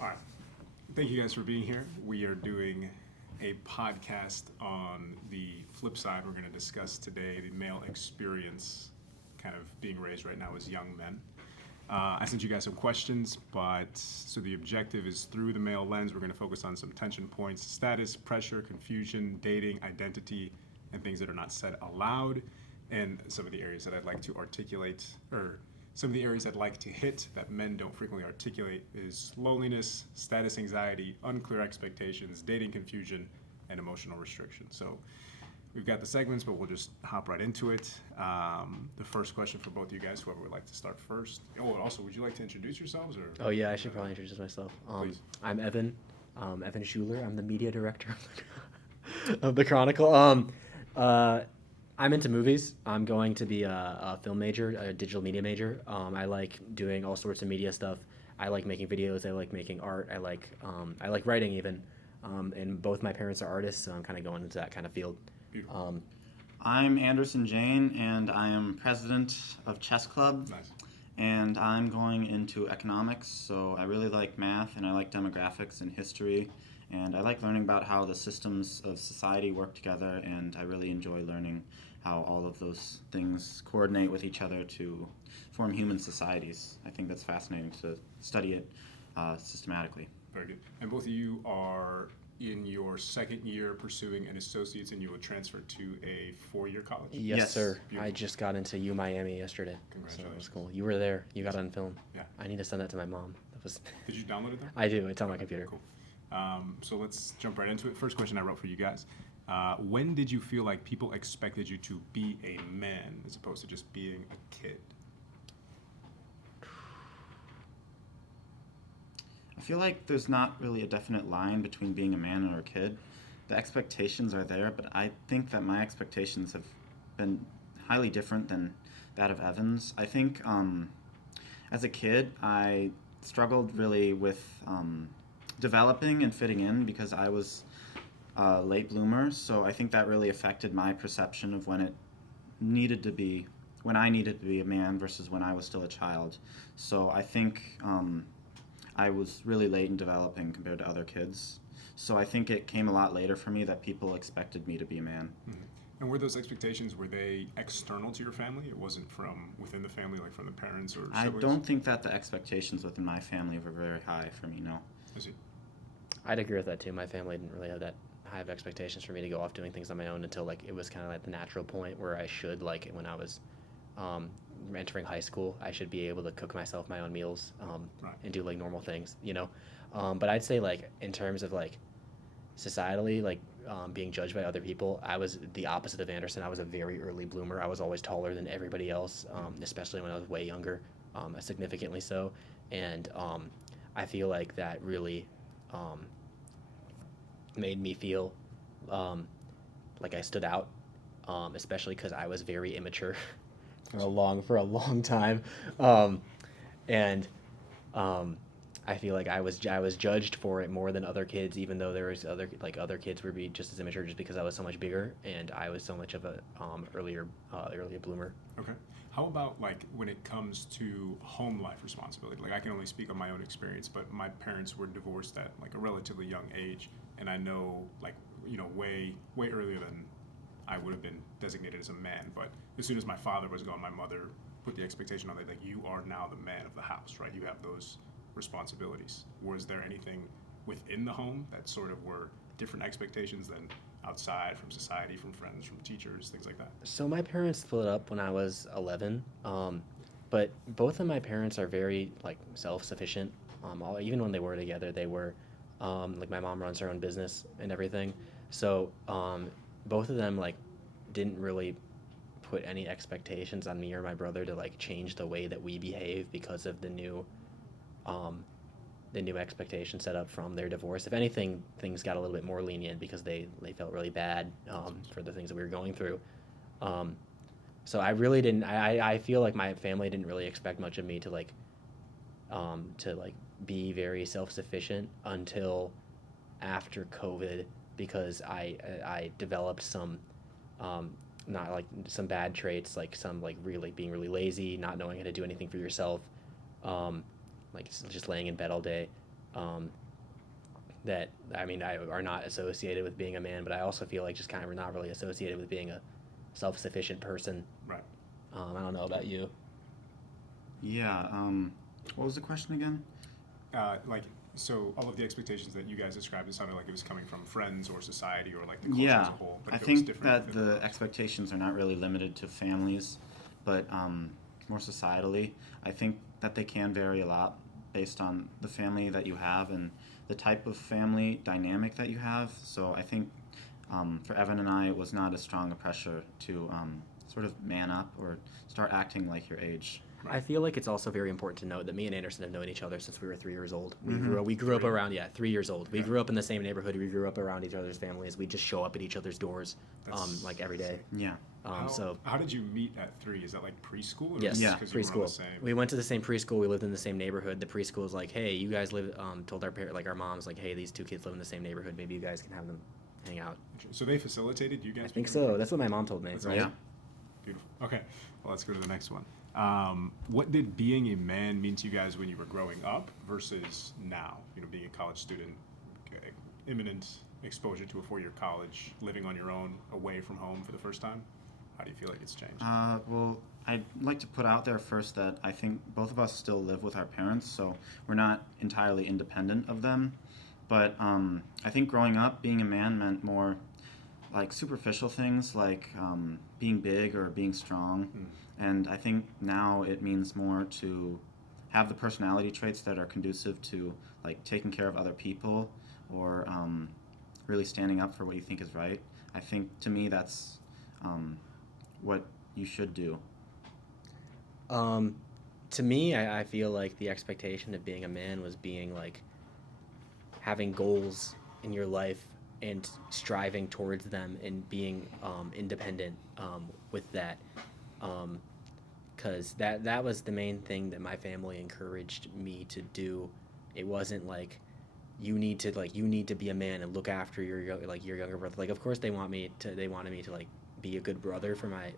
All right. Thank you guys for being here. We are doing a podcast on the flip side. We're going to discuss today the male experience kind of being raised right now as young men. I sent you guys some questions, but so the objective is through the male lens, we're going to focus on some tension points: status, pressure, confusion, dating, identity, and things that are not said aloud. And some of the areas that I'd like to articulate, or some of the areas I'd like to hit that men don't frequently articulate, is loneliness, status anxiety, unclear expectations, dating confusion, and emotional restriction. So we've got the segments, but we'll just hop right into it. The first question for both of you guys, whoever would like to start first. Oh, and also, would you like to introduce yourselves? Or Oh yeah, I should probably introduce myself. Please. I'm Evan, Evan Schuler. I'm the media director of the Chronicle. I'm into movies. I'm going to be a film major, a digital media major. I like doing all sorts of media stuff. I like making videos. I like making art. I like writing even. And both my parents are artists, so I'm kind of going into that kind of field. Beautiful. I'm Anderson Jane, and I am president of Chess Club. Nice. And I'm going into economics, so I really like math, and I like demographics and history, and I like learning about how the systems of society work together, and I really enjoy learning how all of those things coordinate with each other to form human societies. I think that's fascinating to study it systematically. Very good. And both of you are in your second year pursuing an associate's, and you will transfer to a 4-year college? Yes, sir. Beautiful. I just got into U Miami yesterday. So it was Congratulations. cool. You were there. You got on film. Yeah. I need to send that to my mom. That was. Did you download it there? I do. It's on my computer. Cool. So let's jump right into it. First question I wrote for you guys. When did you feel like people expected you to be a man as opposed to just being a kid? I feel like there's not really a definite line between being a man and a kid. The expectations are there, but I think that my expectations have been highly different than that of Evan's. I think as a kid, I struggled really with developing and fitting in because I was a late bloomer, so I think that really affected my perception of when I needed to be a man versus when I was still a child. So I think I was really late in developing compared to other kids. So I think it came a lot later for me that people expected me to be a man. Mm-hmm. And were those expectations, were they external to your family? It wasn't from within the family, like from the parents or I siblings? don't think that the expectations within my family were very high for me, no. I see. I'd agree with that too. My family didn't really have that high of expectations for me to go off doing things on my own until like it was kind of like the natural point where I should, like when I was entering high school, I should be able to cook myself my own meals Right. and do like normal things, you know. But I'd say like in terms of like societally, like being judged by other people, I was the opposite of Anderson. I was a very early bloomer. I was always taller than everybody else, especially when I was way younger, significantly so. And I feel like that really made me feel like I stood out, especially because I was very immature for a long time, and I feel like I was judged for it more than other kids, even though there was other kids would be just as immature just because I was so much bigger and I was so much of a earlier bloomer. Okay. How about like when it comes to home life responsibility? Like I can only speak on my own experience, but my parents were divorced at like a relatively young age, and I know like way earlier than I would have been designated as a man. But as soon as my father was gone, my mother put the expectation on it like you are now the man of the house, right? You have those responsibilities. Was there anything within the home that sort of were different expectations than outside, from society, from friends, from teachers, things like that? So my parents split up when I was 11, but both of my parents are very like self-sufficient. Even when they were together, they were like my mom runs her own business and everything. So both of them like didn't really put any expectations on me or my brother to like change the way that we behave because of the new expectation set up from their divorce. If anything, things got a little bit more lenient because they felt really bad for the things that we were going through. So I really didn't. I feel like my family didn't really expect much of me to be very self-sufficient until after COVID, because I developed some not like some bad traits, like some like really being really lazy, not knowing how to do anything for yourself, like just laying in bed all day, that I mean I are not associated with being a man, but I also feel like just kind of not really associated with being a self-sufficient person. Right. I don't know about you. Yeah. What was the question again? Like, so all of the expectations that you guys described, it sounded like it was coming from friends or society or like the culture as Yeah, a whole. But I if it was think different that within the those. expectations are not really limited to families, but more societally. I think that they can vary a lot based on the family that you have and the type of family dynamic that you have. So I think for Evan and I, it was not as strong a pressure to sort of man up or start acting like your age. I feel like it's also very important to note that me and Anderson have known each other since we were 3 years old. Mhm. We grew up 3? around 3 years old. We Okay. grew up in the same neighborhood. We grew up around each other's families. We just show up at each other's doors, That's like every day. Yeah. How did you meet at 3? Is that like preschool? Or Yes, Yeah. just 'cause you were on the preschool. same? We went to the same preschool. We lived in the same neighborhood. The preschool was like, hey, you guys live. Told our parent, like our moms, like, hey, these two kids live in the same neighborhood. Maybe you guys can have them hang out. So they facilitated you guys? I think becoming so. friends? That's what my mom told me. That's Right? Yeah. Beautiful. Okay, well, let's go to the next one. What did being a man mean to you guys when you were growing up versus now? You know, being a college student, imminent exposure to a 4-year college, living on your own, away from home for the first time. How do you feel like it's changed? Well, I'd like to put out there first that I think both of us still live with our parents, so we're not entirely independent of them. But I think growing up, being a man meant more like superficial things like being big or being strong. And I think now it means more to have the personality traits that are conducive to like taking care of other people or really standing up for what you think is right. I think to me that's what you should do. To me, I feel like the expectation of being a man was being like having goals in your life and striving towards them and being independent with that. Because that was the main thing that my family encouraged me to do. It wasn't like you need to be a man and look after your your younger brother. Like of course they wanted me to like be a good brother for my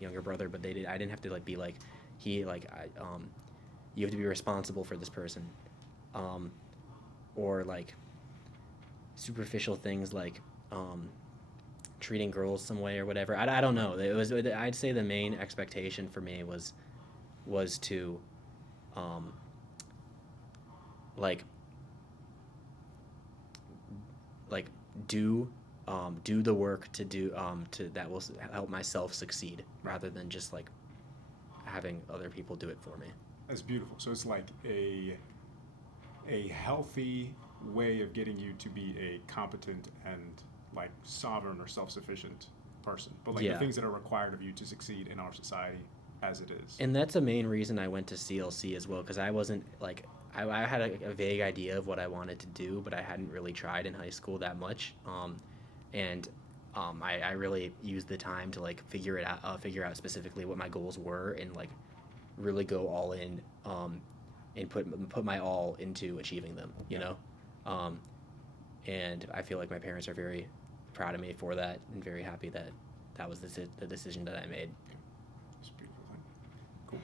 younger brother, but I didn't have to like be like he like I you have to be responsible for this person, or like superficial things like treating girls some way or whatever. I don't know. I'd say the main expectation for me was to like like do do the work to that will help myself succeed rather than just like having other people do it for me. That's beautiful. So it's like a healthy way of getting you to be a competent and like sovereign or self-sufficient person, but like the Yeah. things that are required of you to succeed in our society as it is. And that's a main reason I went to CLC as well, because I wasn't like I had a vague idea of what I wanted to do, but I hadn't really tried in high school that much. And I really used the time to like figure out specifically what my goals were and like really go all in and put my all into achieving them. You know, and I feel like my parents are very proud of me for that and very happy that that was the decision that I made. It's a beautiful thing. Cool.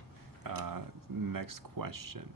Next question.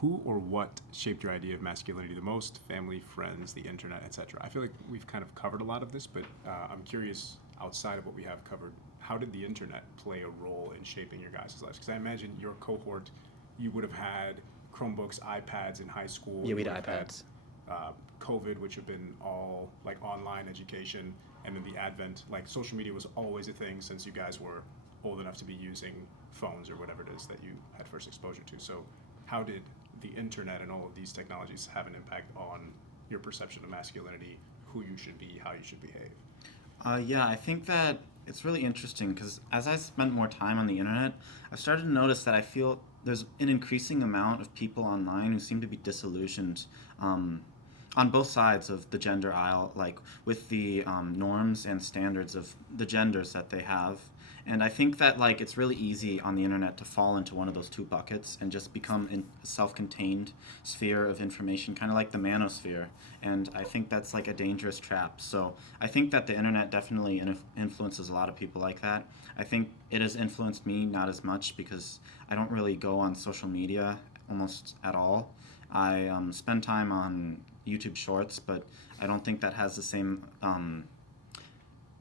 Who or what shaped your idea of masculinity the most? Family, friends, the internet, etc. I feel like we've kind of covered a lot of this, but I'm curious, outside of what we have covered, how did the internet play a role in shaping your guys' lives? Because I imagine your cohort, you would have had Chromebooks, iPads in high school. Yeah, You we would had have iPads. COVID, which have been all like online education, and then the advent, like social media was always a thing since you guys were old enough to be using phones or whatever it is that you had first exposure to. So how did the internet and all of these technologies have an impact on your perception of masculinity, who you should be, how you should behave? Yeah, I think that it's really interesting because as I spent more time on the internet, I've started to notice that I feel there's an increasing amount of people online who seem to be disillusioned on both sides of the gender aisle, like with the norms and standards of the genders that they have. And I think that like it's really easy on the internet to fall into one of those two buckets and just become a self-contained sphere of information, kind of like the manosphere. And I think that's like a dangerous trap. So I think that the internet definitely influences a lot of people like that. I think it has influenced me not as much because I don't really go on social media almost at all. I spend time on YouTube Shorts, but I don't think that has the same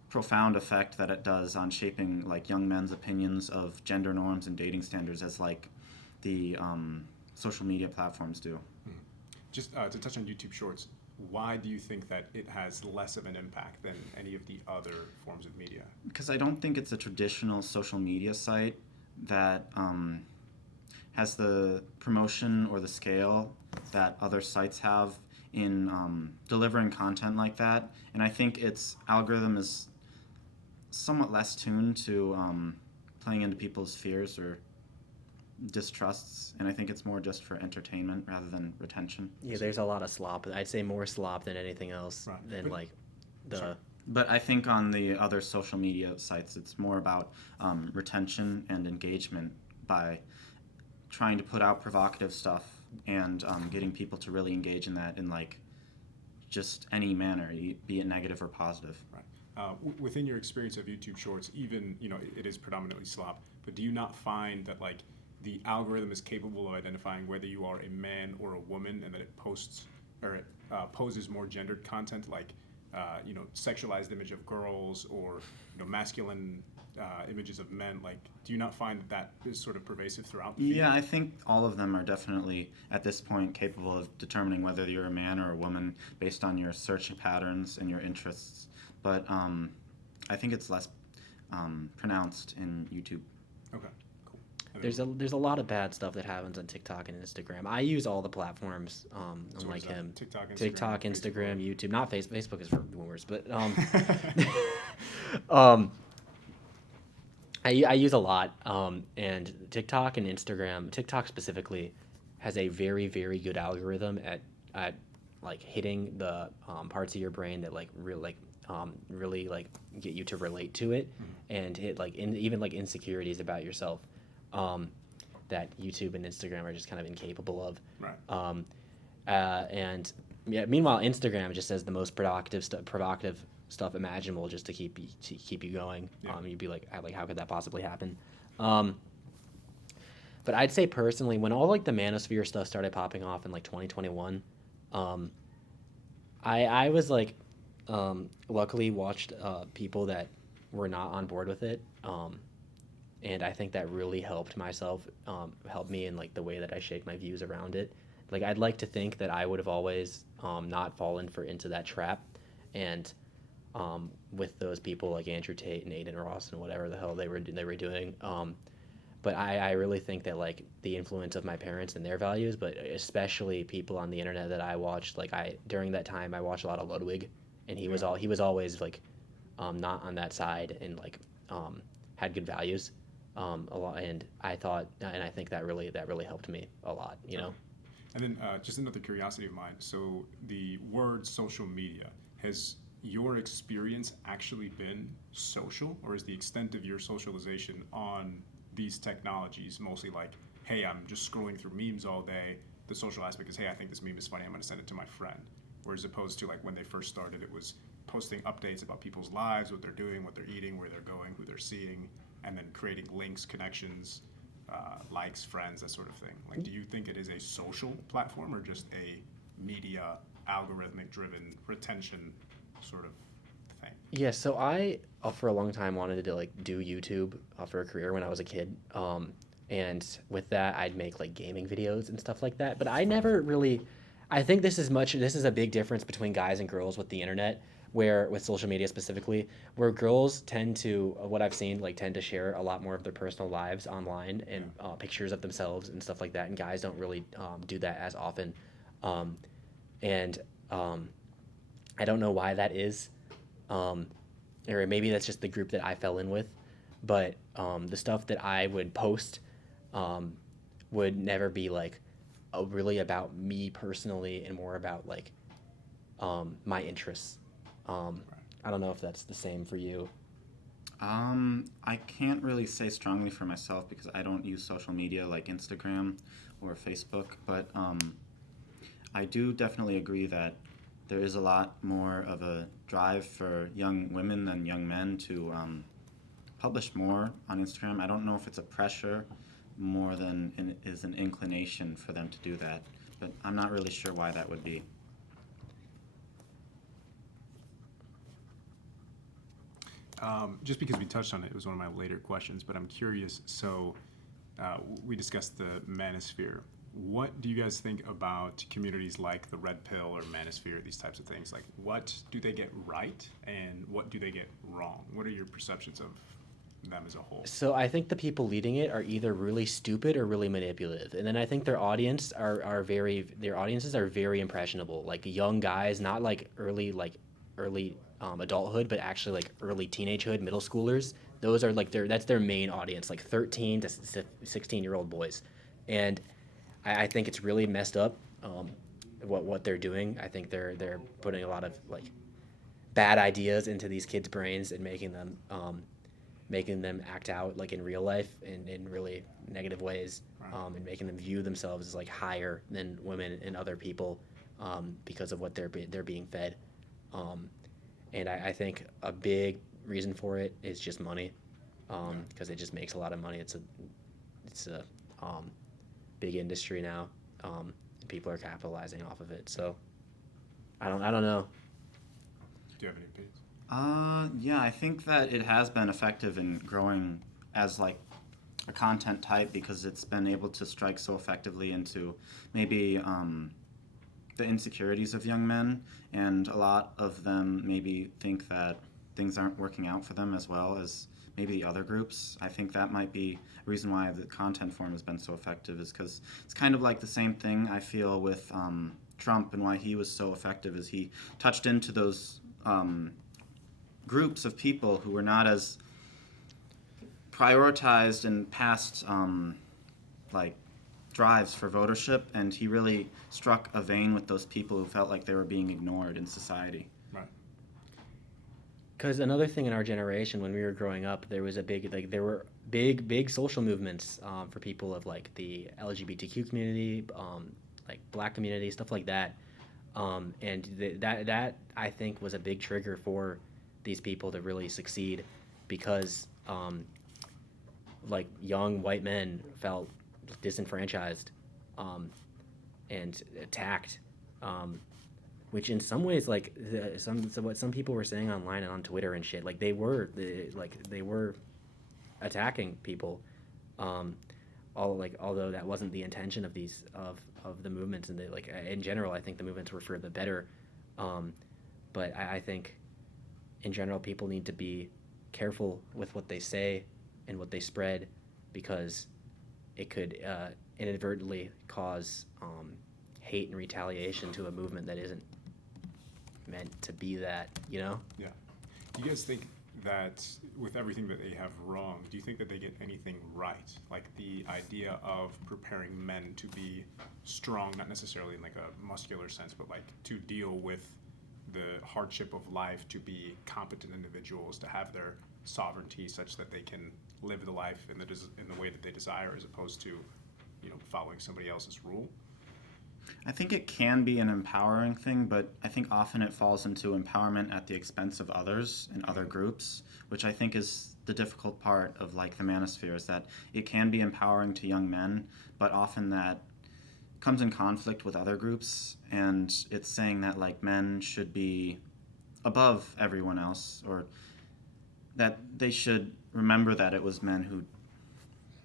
profound effect that it does on shaping like young men's opinions of gender norms and dating standards as like the social media platforms do. Just to touch on YouTube Shorts, why do you think that it has less of an impact than any of the other forms of media? Because I don't think it's a traditional social media site that has the promotion or the scale that other sites have in delivering content like that. And I think its algorithm is somewhat less tuned to playing into people's fears or distrusts, and I think it's more just for entertainment rather than retention. Yeah, there's a lot of slop. I'd say more slop than anything else. Right. Than But- like the. Sorry. But I think on the other social media sites, it's more about retention and engagement by trying to put out provocative stuff and getting people to really engage in that in like just any manner, be it negative or positive. Right. Within your experience of YouTube Shorts, even it is predominantly slop, but do you not find that like the algorithm is capable of identifying whether you are a man or a woman, and that it posts or it poses more gendered content, like sexualized image of girls or masculine images of men? Like, do you not find that is sort of pervasive throughout the feed? Yeah, I think all of them are definitely at this point capable of determining whether you're a man or a woman based on your search patterns and your interests. But I think it's less pronounced in YouTube. Okay, cool. And There's a lot of bad stuff that happens on TikTok and Instagram. I use all the platforms, so what unlike is that? him. TikTok, Instagram, Facebook? YouTube. Not Facebook. Facebook is for boomers, but I use a lot, and TikTok and Instagram. TikTok specifically has a very very good algorithm at like hitting the parts of your brain that like really like get you to relate to it, and hit like even like insecurities about yourself that YouTube and Instagram are just kind of incapable of. Right. And yeah, meanwhile, Instagram just says the most provocative stuff imaginable just to keep you going. Yeah. You'd be like, how could that possibly happen? But I'd say personally, when all like the manosphere stuff started popping off in like 2021, I was like, luckily watched people that were not on board with it. And I think that really helped me in like the way that I shape my views around it. Like I'd like to think that I would have always not fallen into that trap, and with those people like Andrew Tate and Aiden Ross and whatever the hell they were doing. But I really think that like the influence of my parents and their values, but especially people on the internet that I watched, like during that time I watched a lot of Ludwig, and he was always like not on that side, and like had good values. A lot, and I think that really helped me a lot, And then just another curiosity of mine. So the word social media, has your experience actually been social, or is the extent of your socialization on these technologies mostly like, hey, I'm just scrolling through memes all day? The social aspect is, hey, I think this meme is funny, I'm going to send it to my friend. Whereas opposed to like when they first started, it was posting updates about people's lives, what they're doing, what they're eating, where they're going, who they're seeing, and then creating links, connections, likes, friends, that sort of thing. Like, do you think it is a social platform or just a media, algorithmic driven retention sort of thing? Yeah, so I for a long time wanted to like do YouTube for a career when I was a kid. And with that I'd make like gaming videos and stuff like that. But I never really I think this is a big difference between guys and girls with the internet, where with social media specifically, where girls tend to what I've seen like tend to share a lot more of their personal lives online and pictures of themselves and stuff like that, and guys don't really do that as often. And I don't know why that is, or maybe that's just the group that I fell in with. But the stuff that I would post would never be like really about me personally, and more about like my interests. I don't know if that's the same for you. I can't really say strongly for myself because I don't use social media like Instagram or Facebook, but I do definitely agree that there is a lot more of a drive for young women than young men to publish more on Instagram. I don't know if it's a pressure more than is an inclination for them to do that. But I'm not really sure why that would be. Just because we touched on it, it was one of my later questions, but I'm curious. So we discussed the manosphere. What do you guys think about communities like the Red Pill or Manosphere, these types of things? Like, what do they get right and what do they get wrong? What are your perceptions of them as a whole? So I think the people leading it are either really stupid or really manipulative, and then I think their audiences are very impressionable, like young guys, not like early adulthood, but actually like early teenagehood, middle schoolers. Those are like that's their main audience, like 13 to 16-year-old boys, and I think it's really messed up. What they're doing, I think they're putting a lot of like bad ideas into these kids' brains and making them act out like in real life in really negative ways, and making them view themselves as like higher than women and other people, because of what they're being fed. And I think a big reason for it is just money, because it just makes a lot of money. It's a big industry now, and people are capitalizing off of it. So I don't know. Do you have any opinions? Yeah, I think that it has been effective in growing as like a content type because it's been able to strike so effectively into maybe the insecurities of young men, and a lot of them maybe think that things aren't working out for them as well as maybe the other groups. I think that might be a reason why the content form has been so effective, is because it's kind of like the same thing I feel with Trump, and why he was so effective is he touched into those groups of people who were not as prioritized in past like drives for votership, and he really struck a vein with those people who felt like they were being ignored in society. Right. Because another thing in our generation, when we were growing up, there were big social movements, for people of like the LGBTQ community, like Black community, stuff like that, and that I think was a big trigger for these people to really succeed, because like young white men felt disenfranchised, and attacked, which in some ways, like what some people were saying online and on Twitter and shit, like they were attacking people, although that wasn't the intention of the movements, and they, like in general, I think the movements were for the better, but I think in general people need to be careful with what they say and what they spread, because it could inadvertently cause hate and retaliation to a movement that isn't meant to be that, you know? Yeah. Do you guys think that with everything that they have wrong, do you think that they get anything right? Like the idea of preparing men to be strong, not necessarily in like a muscular sense, but like to deal with the hardship of life, to be competent individuals, to have their sovereignty such that they can live the life in the way that they desire, as opposed to, following somebody else's rule? I think it can be an empowering thing, but I think often it falls into empowerment at the expense of others and other groups, which I think is the difficult part of like the manosphere, is that it can be empowering to young men, but often that comes in conflict with other groups, and it's saying that like men should be above everyone else, or that they should remember that it was men who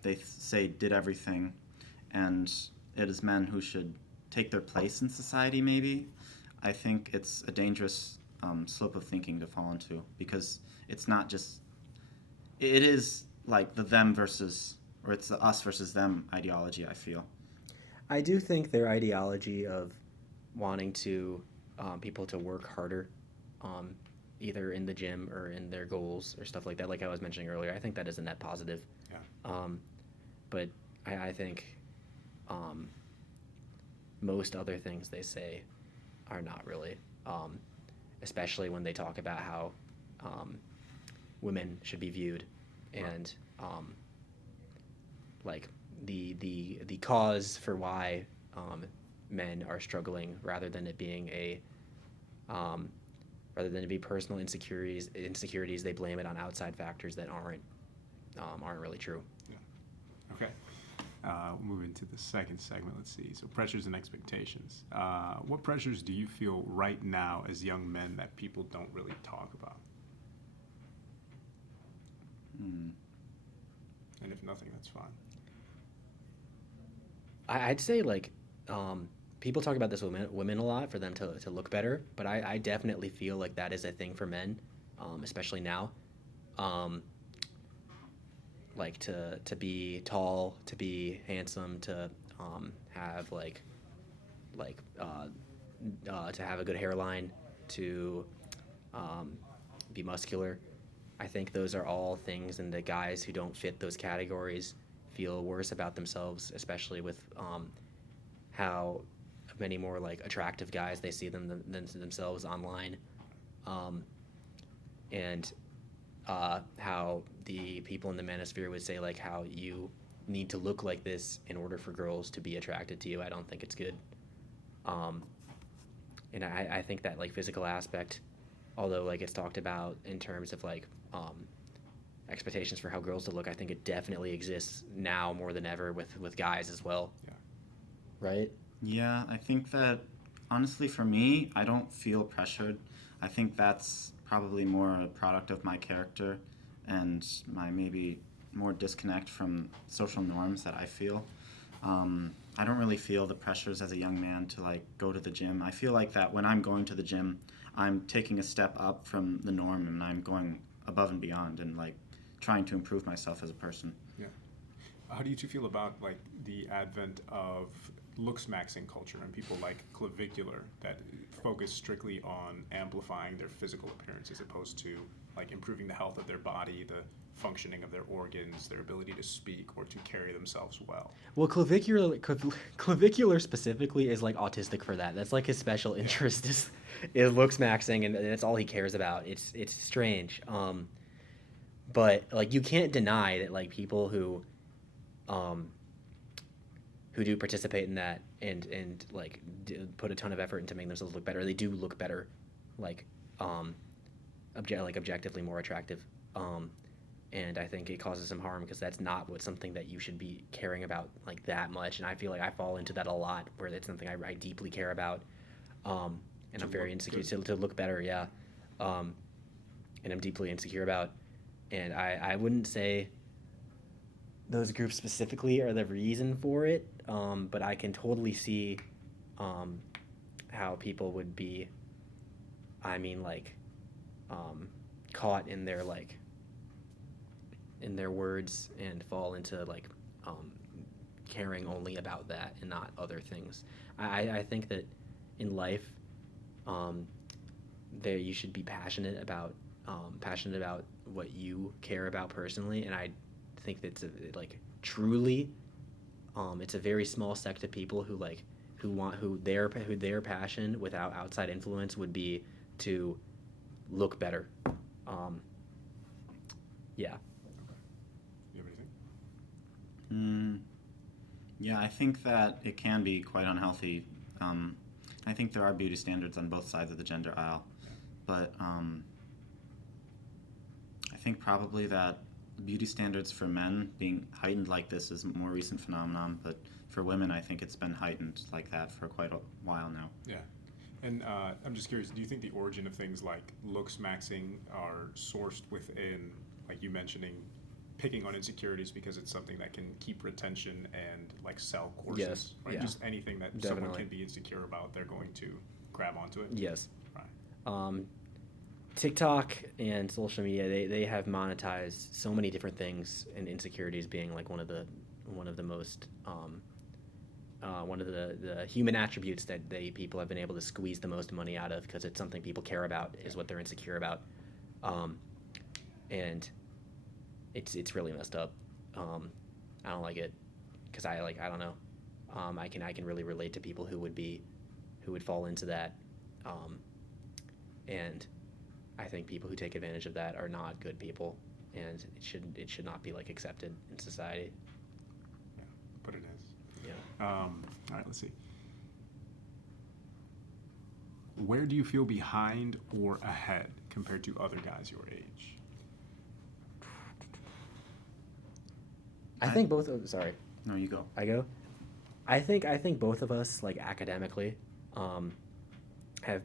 they say did everything, and it is men who should take their place in society, maybe. I think it's a dangerous slope of thinking to fall into, because it's not just, it is like the them versus, or it's the us versus them ideology, I feel. I do think their ideology of wanting to people to work harder, either in the gym or in their goals or stuff like that, like I was mentioning earlier, I think that is a net positive. Yeah. But I think most other things they say are not really, especially when they talk about how women should be viewed, and like the cause for why men are struggling, rather than it being rather than it be personal insecurities, they blame it on outside factors that aren't really true. Okay. We'll move into the second segment. Let's see. So, pressures and expectations. What pressures do you feel right now as young men that people don't really talk about? And if nothing, that's fine. I'd say like people talk about this with women a lot for them to look better, but I definitely feel like that is a thing for men, especially now. Like to be tall, to be handsome, to have to have a good hairline, to be muscular. I think those are all things, and the guys who don't fit those categories feel worse about themselves, especially with how many more like attractive guys they see than themselves online, and how the people in the manosphere would say like how you need to look like this in order for girls to be attracted to you. I don't think it's good. And I think that like physical aspect, although like it's talked about in terms of like expectations for how girls to look, I think it definitely exists now more than ever with guys as well. Yeah. Right? Yeah, I think that honestly for me, I don't feel pressured. I think that's probably more a product of my character and my maybe more disconnect from social norms that I feel. I don't really feel the pressures as a young man to like go to the gym. I feel like that when I'm going to the gym, I'm taking a step up from the norm and I'm going above and beyond and like trying to improve myself as a person. Yeah. How do you two feel about like the advent of looks maxing culture and people like Clavicular that focus strictly on amplifying their physical appearance as opposed to like improving the health of their body, the functioning of their organs, their ability to speak or to carry themselves well? Well, clavicular specifically is like autistic for that. That's like his special interest is looks maxing, and that's all he cares about. It's strange. But like you can't deny that like people who do participate in that and like put a ton of effort into making themselves look better, they do look better, like objectively more attractive. And I think it causes some harm because that's not something that you should be caring about like that much. And I feel like I fall into that a lot, where it's something I deeply care about, and To I'm very look insecure good. to look better. Yeah, and I'm deeply insecure about. And I wouldn't say those groups specifically are the reason for it, but I can totally see how people would be, I mean, like, caught in their like in their words and fall into like caring only about that and not other things. I think that in life, there you should be passionate about what you care about personally, and I think that's like truly, it's a very small sect of people who like who their passion without outside influence would be to look better. Yeah. You have anything? Yeah, I think that it can be quite unhealthy. I think there are beauty standards on both sides of the gender aisle, but I think probably that beauty standards for men being heightened like this is a more recent phenomenon, but for women, I think it's been heightened like that for quite a while now. Yeah. And I'm just curious, do you think the origin of things like looks maxing are sourced within, like you mentioning, picking on insecurities because it's something that can keep retention and like sell courses? Yes, Right? yeah. Just anything that someone Definitely. can be insecure about, they're going to grab onto it? Yes. Right. TikTok and social media, they have monetized so many different things, and insecurities being like one of the most one of the human attributes that people have been able to squeeze the most money out of, because it's something people care about, is what they're insecure about, and it's really messed up. I don't like it because I don't know. I can really relate to people who would fall into that, and I think people who take advantage of that are not good people, and it should not be like accepted in society. Yeah. But it is. Yeah. All right, let's see. Where do you feel behind or ahead compared to other guys your age? I think both of sorry. No, you go. I go. I think both of us, like, academically, um, have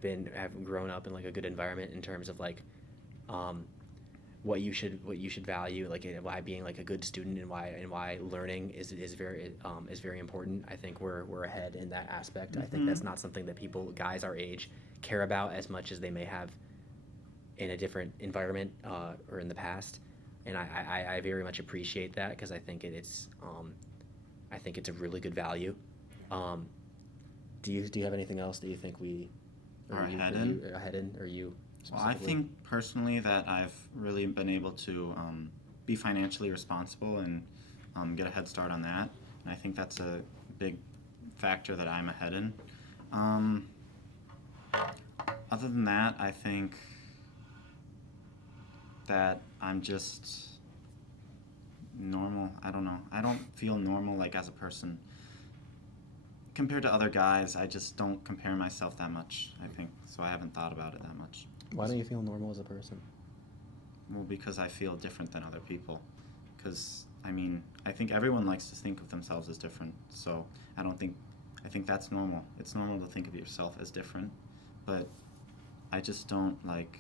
grown up in like a good environment in terms of like um, what you should value, like, why being like a good student, and why learning is very important. I think we're ahead in that aspect. I think Mm-hmm. that's not something that people, guys our age, care about as much as they may have in a different environment, or in the past. And I very much appreciate that, because I think it's a really good value. Um, do you have anything else that you think we Or or you, ahead or in. you ahead in, or you Well, I specifically? think personally that I've really been able to be financially responsible and get a head start on that. And I think that's a big factor that I'm ahead in. Um, Other than that, I think that I'm just normal. I don't know. I don't feel normal like as a person. Compared to other guys, I just don't compare myself that much, I think. So I haven't thought about it that much. Why don't you feel normal as a person? Well, because I feel different than other people. Because, I mean, I think everyone likes to think of themselves as different. So I think that's normal. It's normal to think of yourself as different. But I just don't, like,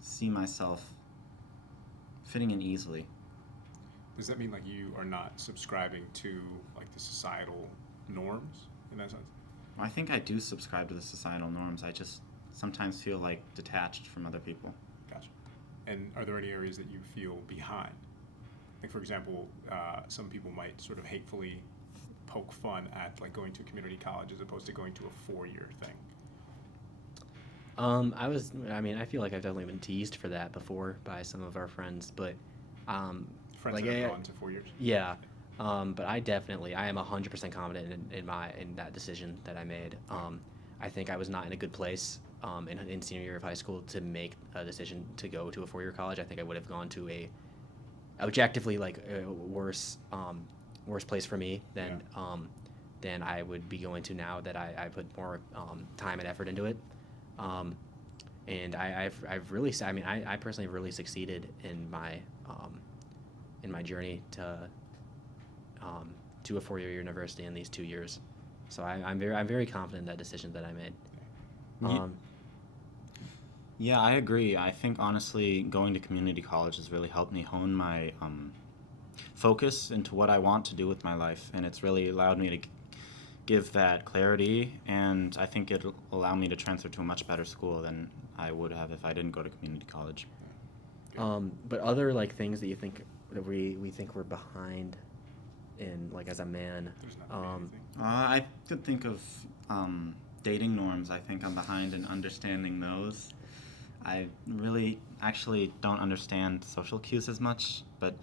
see myself fitting in easily. Does that mean like you are not subscribing to like the societal norms in that sense? Well, I think I do subscribe to the societal norms. I just sometimes feel, like, detached from other people. Gotcha. And are there any areas that you feel behind? Like, for example, some people might sort of hatefully poke fun at like going to a community college as opposed to going to a 4-year thing. I mean, I feel like I've definitely been teased for that before by some of our friends, but, Friends like, that have gone to 4 years. yeah, but I am 100% confident in that decision that I made. I think I was not in a good place, in senior year of high school to make a decision to go to a 4-year college. I think I would have gone to a objectively, like, a worse place for me than I would be going to now that I put more time and effort into it. Um, and I've really, I mean, I personally have really succeeded in my journey to a 4-year university in these 2 years. So I'm very confident in that decision that I made. Ye- Um, Yeah, I agree. I think honestly, going to community college has really helped me hone my focus into what I want to do with my life, and it's really allowed me to give that clarity. And I think it'll allow me to transfer to a much better school than I would have if I didn't go to community college. but other, like, things that you think that we think we're behind in, like, as a man. There's not really Um, anything. I could think of dating norms. I think I'm behind in understanding those. I really actually don't understand social cues as much, but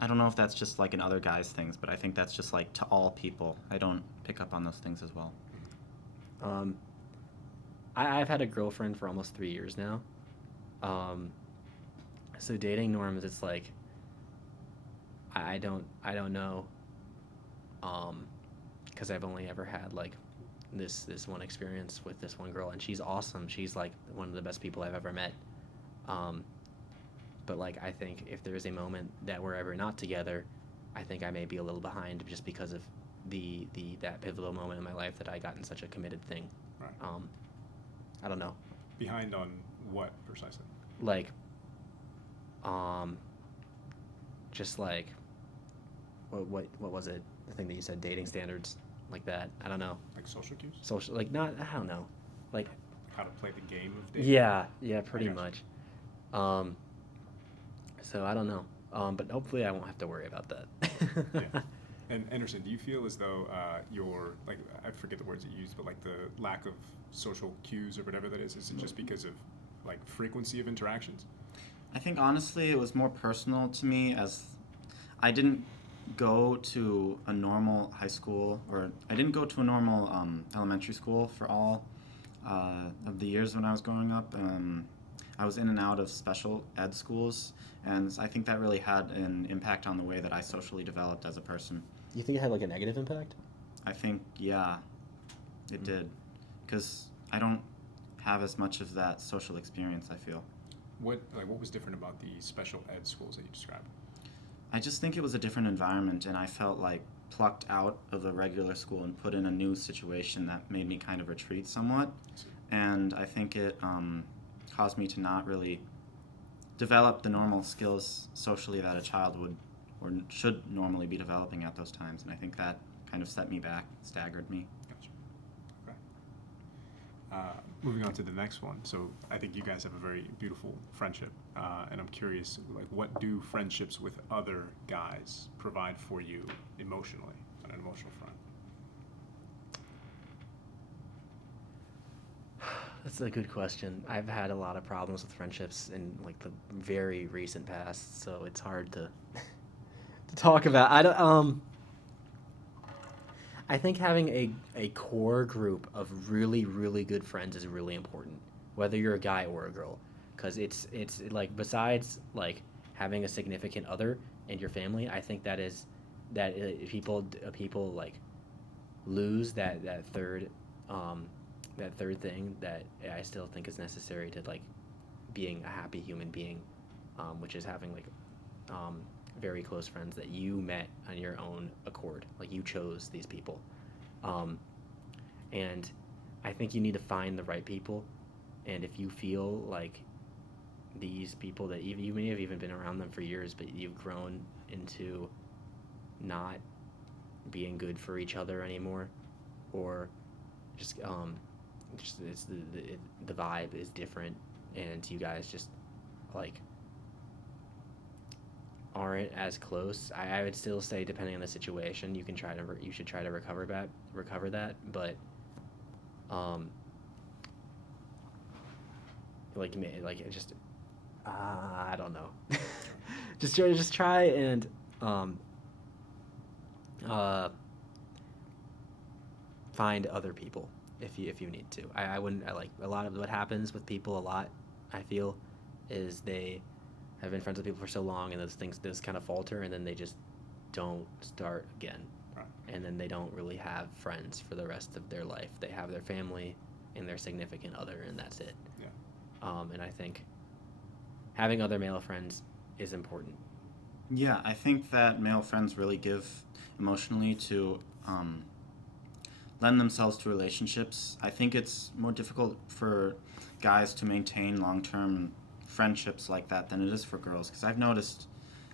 I don't know if that's just like in other guys' things, but I think that's just like to all people. I don't pick up on those things as well. um, I've had a girlfriend for almost 3 years now. Um, so dating norms, it's like I don't know, because I've only ever had, like, this one experience with this one girl, and she's awesome. She's like one of the best people I've ever met. Um, but, like, I think if there's a moment that we're ever not together, I think I may be a little behind just because of the that pivotal moment in my life that I got in such a committed thing. Right. I don't know, Behind on what precisely? like, um, just like what was it? The thing that you said, dating standards, like that. I don't know. Like social cues? Social, like, not, I don't know, like, How to play the game of dating? yeah, pretty I gotcha. much. Um, so I don't know. But hopefully I won't have to worry about that. Yeah. And Anderson, do you feel as though your, like, I forget the words you used, but like the lack of social cues or whatever that is it just because of like frequency of interactions? I think honestly it was more personal to me as I didn't go to a normal high school, or I didn't go to a normal elementary school for all of the years when I was growing up. I was in and out of special ed schools, and I think that really had an impact on the way that I socially developed as a person. You think it had, like, a negative impact? I think, yeah, it did. Because I don't have as much of that social experience, I feel. What was different about the special ed schools that you described? I just think it was a different environment, and I felt like plucked out of the regular school and put in a new situation that made me kind of retreat somewhat. And I think it caused me to not really develop the normal skills socially that a child would or should normally be developing at those times. And I think that kind of set me back, staggered me. Gotcha. Okay. Moving on to the next one. So I think you guys have a very beautiful friendship, and I'm curious, like, what do friendships with other guys provide for you emotionally, on an emotional front? That's a good question. I've had a lot of problems with friendships in like the very recent past, so it's hard to to talk about. I don't. I think having a core group of really really good friends is really important, whether you're a guy or a girl, because it's like besides like having a significant other and your family, I think people like lose that third thing that I still think is necessary to like being a happy human being, which is having like um, very close friends that you met on your own accord. Like you chose these people, um, and I think you need to find the right people. And if you feel like these people that you may have even been around them for years, but you've grown into not being good for each other anymore, or just it's the vibe is different, and you guys just like aren't as close. I would still say, depending on the situation, you should try to recover that, but um like it just I don't know. Just try and um uh find other people if you need to. I wouldn't I like a lot of what happens with people a lot, I feel, is they have been friends with people for so long and those kind of falter and then they just don't start again. Right. And then they don't really have friends for the rest of their life. They have their family and their significant other, and that's it. Yeah. And I think having other male friends is important. Yeah, I think that male friends really give emotionally to lend themselves to relationships. I think it's more difficult for guys to maintain long-term friendships like that than it is for girls. Because I've noticed,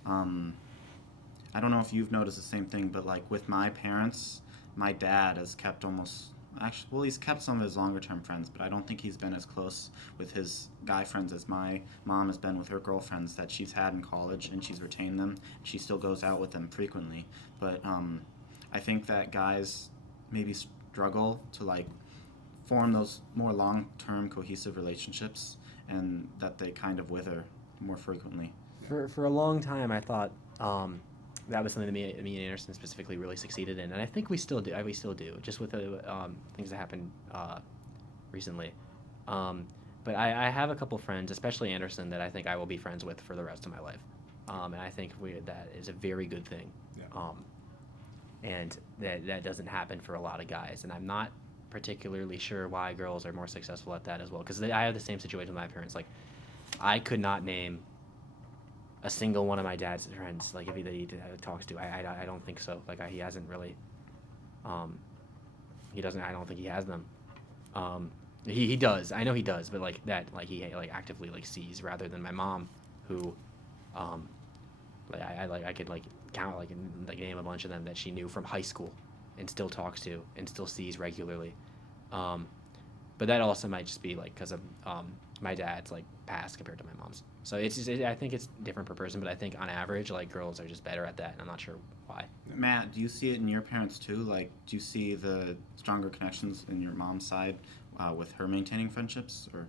I don't know if you've noticed the same thing, but like with my parents, my dad has kept he's kept some of his longer-term friends, but I don't think he's been as close with his guy friends as my mom has been with her girlfriends that she's had in college, and she's retained them. She still goes out with them frequently. But I think that guys maybe struggle to like form those more long-term cohesive relationships, and that they kind of wither more frequently. For a long time, I thought that was something that me and Anderson specifically really succeeded in, and I think we still do. We still do, just with the things that happened recently. But I have a couple friends, especially Anderson, that I think I will be friends with for the rest of my life, and I think that is a very good thing. Yeah. And that doesn't happen for a lot of guys, and I'm not particularly sure why girls are more successful at that as well. Because I have the same situation with my parents. Like, I could not name a single one of my dad's friends, like if he talks to. I don't think so. Like he hasn't really. He doesn't. I don't think he has them. He does. I know he does, but like that, like he like actively like sees rather than my mom, who, I could like count like name a bunch of them that she knew from high school, and still talks to and still sees regularly. But that also might just be like because of my dad's like past compared to my mom's. So I think it's different per person, but I think on average like girls are just better at that, and I'm not sure why. Matt, do you see it in your parents too? Like, do you see the stronger connections in your mom's side with her maintaining friendships, or?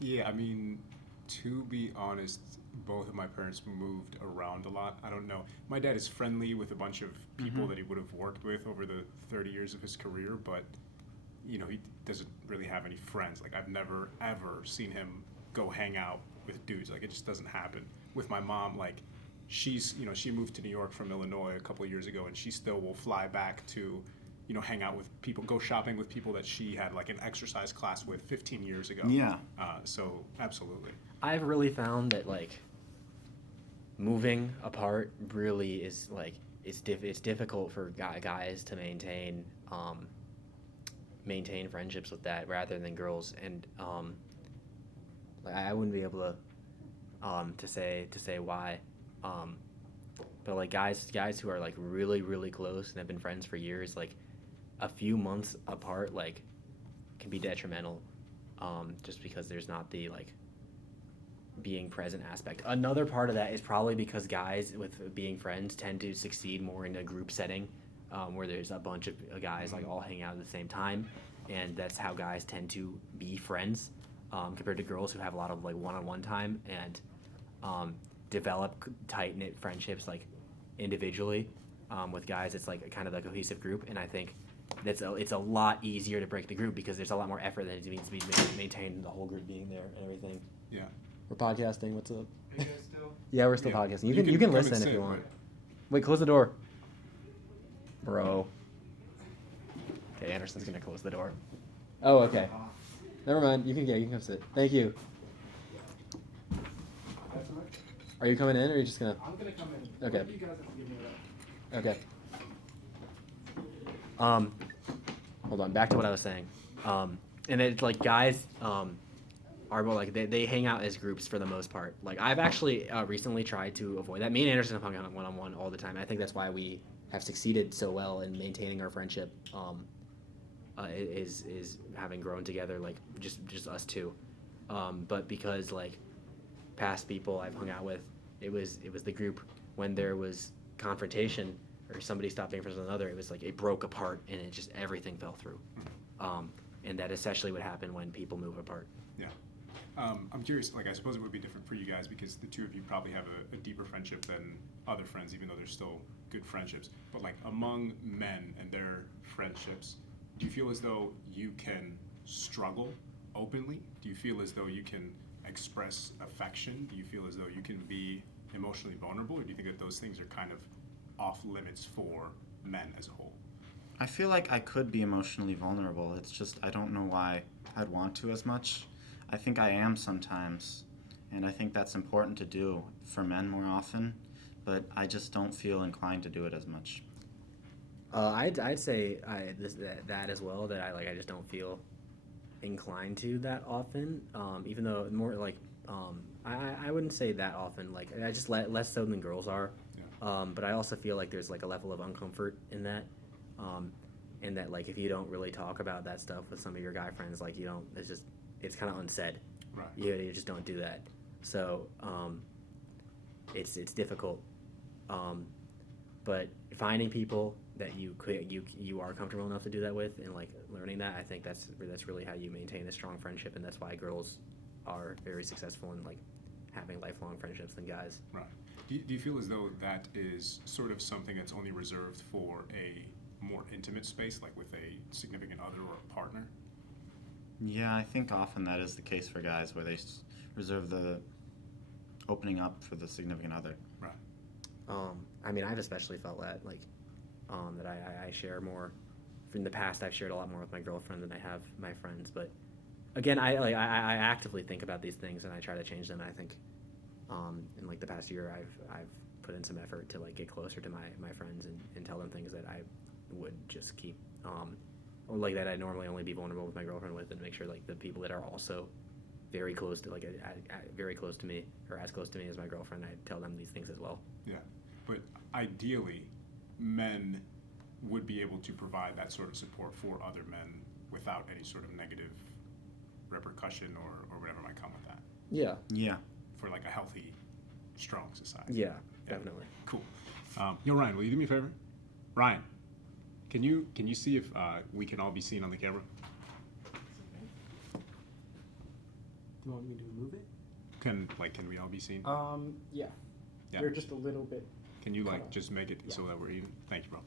Yeah, I mean, to be honest, both of my parents moved around a lot. I don't know. My dad is friendly with a bunch of people that he would have worked with over the 30 years of his career, but he doesn't really have any friends. Like, I've never ever seen him go hang out with dudes. Like, it just doesn't happen. With my mom, like, she moved to New York from Illinois a couple of years ago, and she still will fly back to hang out with people, go shopping with people that she had like an exercise class with 15 years ago. Yeah. So absolutely. I've really found that like moving apart really is like it's difficult for guys to maintain friendships with that rather than girls, and like I wouldn't be able to say why, but like guys who are like really close and have been friends for years, like a few months apart like can be detrimental, just because there's not the like being present aspect. Another part of that is probably because guys with being friends tend to succeed more in a group setting, where there's a bunch of guys like all hanging out at the same time, and that's how guys tend to be friends, compared to girls who have a lot of like one-on-one time and develop tight-knit friendships like individually. With guys, it's like kind of a cohesive group, and I think it's a lot easier to break the group because there's a lot more effort that needs to be maintained, the whole group being there and everything. Yeah. We're podcasting. What's up? Are you guys still? Yeah, we're still Yeah. podcasting. You can come listen and if sit, you want. but- Wait, close the door, bro. Okay, Anderson's gonna close the door. Oh, okay. Never mind. You can come sit. Thank you. That's all right. Are you coming in, or are you just gonna? I'm gonna come in. Okay. Whatever you guys have to give me that. Okay. Hold on. Back to what I was saying. And it's like guys, are more like they hang out as groups for the most part. Like I've actually recently tried to avoid that. Me and Anderson have hung out one-on-one all the time. I think that's why we have succeeded so well in maintaining our friendship. Is having grown together, like just us two. But because like past people I've hung out with, it was the group when there was confrontation or somebody stopped being friends with another, it was like it broke apart and it just everything fell through. And that essentially would happen when people move apart. Yeah. I'm curious, like, I suppose it would be different for you guys because the two of you probably have a deeper friendship than other friends, even though they're still good friendships. But, like, among men and their friendships, do you feel as though you can struggle openly? Do you feel as though you can express affection? Do you feel as though you can be emotionally vulnerable? Or do you think that those things are kind of off limits for men as a whole? I feel like I could be emotionally vulnerable. It's just I don't know why I'd want to as much. I think I am sometimes, and I think that's important to do for men more often, but I just don't feel inclined to do it as much. I'd say that as well, that I just don't feel inclined to that often, even though more like I wouldn't say that often, like I just less so than girls are. Yeah. But I also feel like there's like a level of uncomfort in that, and that like if you don't really talk about that stuff with some of your guy friends, like you don't, it's kind of unsaid. Right. You just don't do that. So it's difficult, but finding people that you are comfortable enough to do that with, and like learning that, I think that's really how you maintain a strong friendship, and that's why girls are very successful in like having lifelong friendships than guys. Right. Do you feel as though that is sort of something that's only reserved for a more intimate space, like with a significant other or a partner? Yeah, I think often that is the case for guys, where they reserve the opening up for the significant other. Right. I mean, I've especially felt that, like, that I share more. In the past, I've shared a lot more with my girlfriend than I have my friends. But again, I actively think about these things and I try to change them. I think, in like the past year, I've put in some effort to like get closer to my friends and tell them things that I would just keep, or like that I'd normally only be vulnerable with my girlfriend with, and make sure like the people that are also very close to very close to me, or as close to me as my girlfriend, I tell them these things as well. Yeah. But ideally, men would be able to provide that sort of support for other men without any sort of negative repercussion or whatever might come with that, Yeah. Yeah. for like a healthy, strong society. Yeah, definitely. Cool. Yo, Ryan, will you do me a favor? Ryan, can you see if we can all be seen on the camera? Do you want me to move it? Can we all be seen? Yeah. Yeah. You're just a little bit. Can you like Come on. just make it so that we're even? Thank you, bro.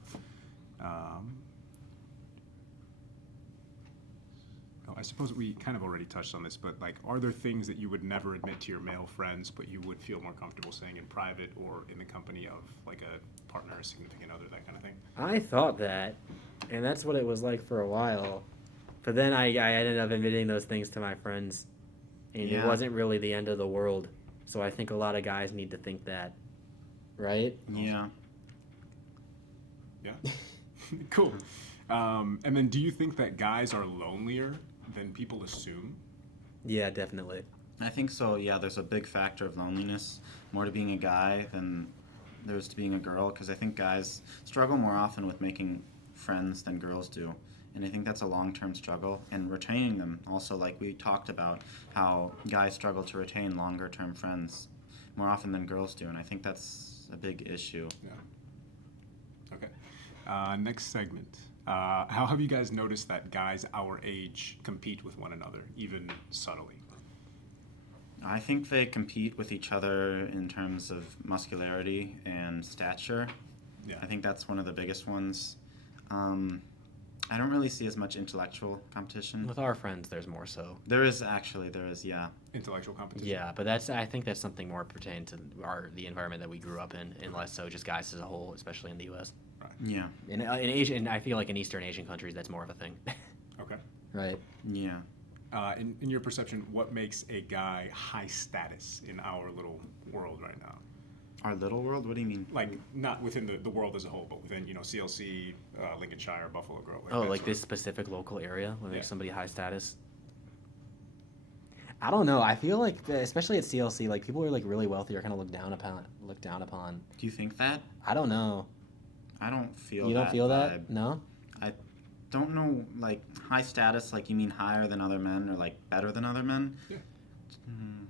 I suppose we kind of already touched on this, but like, are there things that you would never admit to your male friends, but you would feel more comfortable saying in private or in the company of like a partner, a significant other, that kind of thing? I thought that, and that's what it was like for a while. But then I ended up admitting those things to my friends, and it Yeah. wasn't really the end of the world. So I think a lot of guys need to think that right? Yeah. Yeah. Cool. And then do you think that guys are lonelier than people assume? Yeah, definitely. I think so. Yeah, there's a big factor of loneliness, more to being a guy than there's to being a girl, because I think guys struggle more often with making friends than girls do. And I think that's a long-term struggle, and retaining them also, like we talked about, how guys struggle to retain longer-term friends more often than girls do, and I think that's a big issue. Yeah. Okay. Next segment. How have you guys noticed that guys our age compete with one another, even subtly? I think they compete with each other in terms of muscularity and stature. Yeah. I think that's one of the biggest ones. I don't really see as much intellectual competition. With our friends, there's more so. There is, yeah. Intellectual competition. Yeah, but I think that's something more pertaining to the environment that we grew up in, and less so just guys as a whole, especially in the U.S. Right. Yeah. In Asia, and I feel like in Eastern Asian countries, that's more of a thing. Okay. Right. Yeah. In your perception, what makes a guy high status in our little world right now? Our little world? What do you mean? Like, not within the world as a whole, but within, CLC, Lincolnshire, Buffalo Grove. Oh, that like sort this of- specific local area what makes Yeah. somebody high status? I don't know. I feel like, especially at CLC, like people who are like really wealthy are kind of looked down upon. Do you think that? I don't know. I don't feel You don't that feel vibe. that? No. I don't know, like, high status, like you mean higher than other men or like better than other men? Yeah.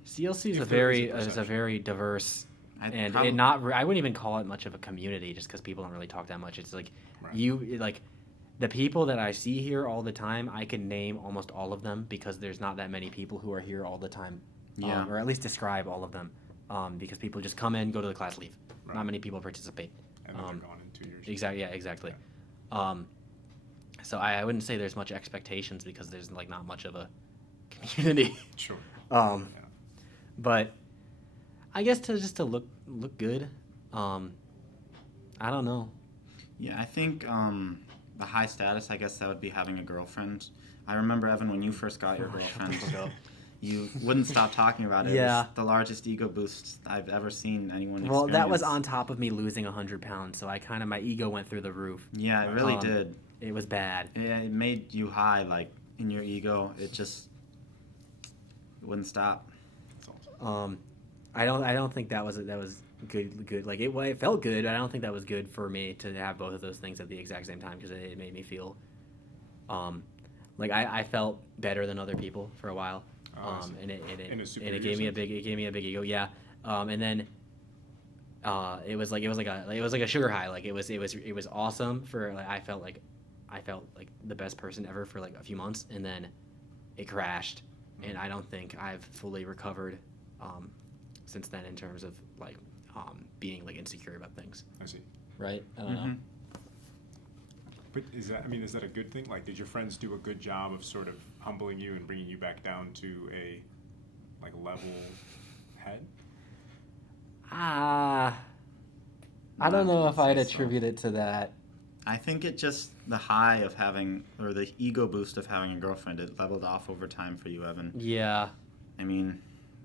CLC is If a there is a very perception. diverse and probably- I wouldn't even call it much of a community just because people don't really talk that much. It's like Right. like the people that I see here all the time, I can name almost all of them because there's not that many people who are here all the time. Yeah. Or at least describe all of them. Because people just come in, go to the class, leave. Right. Not many people participate. And then they're gone in 2 years. Exactly. Yeah, exactly. So I wouldn't say there's much expectations because there's like not much of a community. Sure. Um, Yeah. But I guess to look good. I don't know. Yeah, I think the high status, I guess that would be having a girlfriend. I remember, Evan, when you first got your girlfriend, you wouldn't stop talking about it. Yeah. It was the largest ego boost I've ever seen anyone Well, that was experience. on top of me losing 100 pounds, so my ego went through the roof. Yeah, it really Um, did. It was bad. It made you high, like, in your ego. It just wouldn't stop. That's awesome. I don't think that was good. Like it felt good. But I don't think that was good for me to have both of those things at the exact same time because it made me feel, like I felt better than other people for a while. Oh, I see. And In a it superior gave me a sense? big ego. Yeah. And then it was like a sugar high. Like it was awesome for like I felt like the best person ever for like a few months, and then it crashed, and I don't think I've fully recovered since then in terms of like being like insecure about things. I see. Right? I don't know. Mhm. But is that a good thing? Like, did your friends do a good job of sort of humbling you and bringing you back down to a like level head? I don't know if I'd attribute it to that. I think it just, the high of having, or the ego boost of having a girlfriend, it leveled off over time for you, Evan. Yeah. I mean,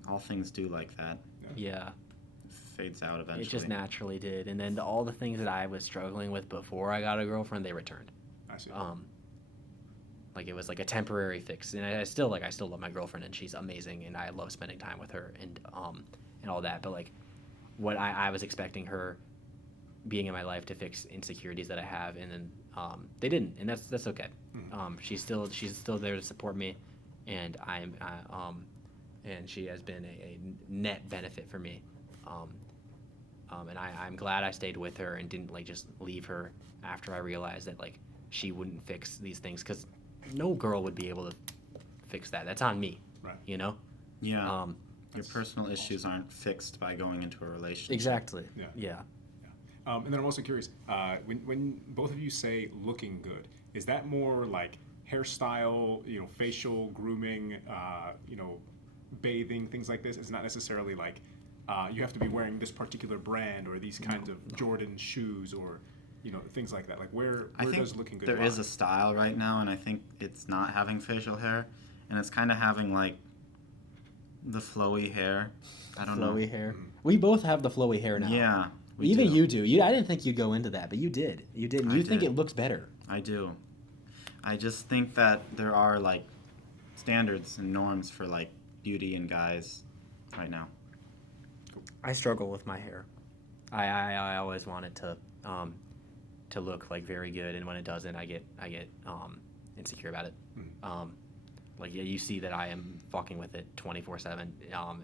all things do like that. Yeah. Fades out eventually. It just naturally did, and then all the things that I was struggling with before I got a girlfriend, they returned. I see. Like it was like a temporary fix, and I still love my girlfriend, and she's amazing, and I love spending time with her, and all that. But like, what I was expecting her being in my life to fix insecurities that I have, and then they didn't, and that's okay. She's still there to support me, and and she has been a net benefit for me. And I'm glad I stayed with her and didn't like just leave her after I realized that like she wouldn't fix these things, because no girl would be able to fix that. That's on me, Right. you know? Yeah. Your That's personal issues aren't fixed by going into a relationship. Exactly. Yeah. Yeah. And then I'm also curious, when both of you say looking good, is that more like hairstyle, facial grooming, bathing, things like this? It's not necessarily like you have to be wearing this particular brand or these kinds of Jordan shoes or things like that. Like where I think does looking good there lie? is a style right now, and I think it's not having facial hair, and it's kind of having like the flowy hair. I don't know. Flowy hair. We both have the flowy hair now. Yeah, We Even do. you do. I didn't think you'd go into that, but you did. You did. And I you think did. it looks better. I do. I just think that there are like standards and norms for like beauty in guys right now. I struggle with my hair. I always want it to look like very good, and when it doesn't, I get insecure about it. Like yeah, you see that I am fucking with it 24/7,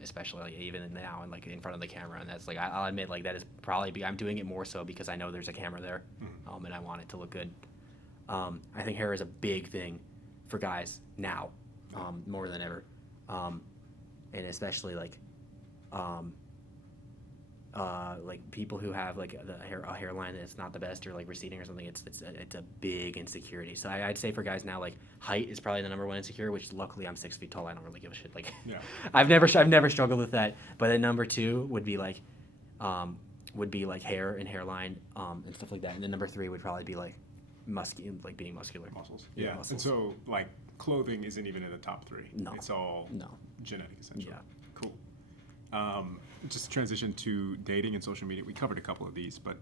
especially like, even now and like in front of the camera, and that's like I'll admit like that is probably I'm doing it more so because I know there's a camera there, and I want it to look good. I think hair is a big thing for guys now, more than ever, and especially like people who have like a hairline that's not the best or like receding or something. It's a big insecurity. So I'd say for guys now, like height is probably the number one insecure. Which luckily I'm 6 feet tall. I don't really give a shit. Like Yeah. I've never struggled with that. But then number two would be like hair and hairline and stuff like that. And then number three would probably be like being muscular. Muscles. Yeah, Yeah. muscles. And so, like, clothing isn't even in the top three. No. It's all No. genetic, essentially. Yeah. Cool. Just to transition to dating and social media. We covered a couple of these, but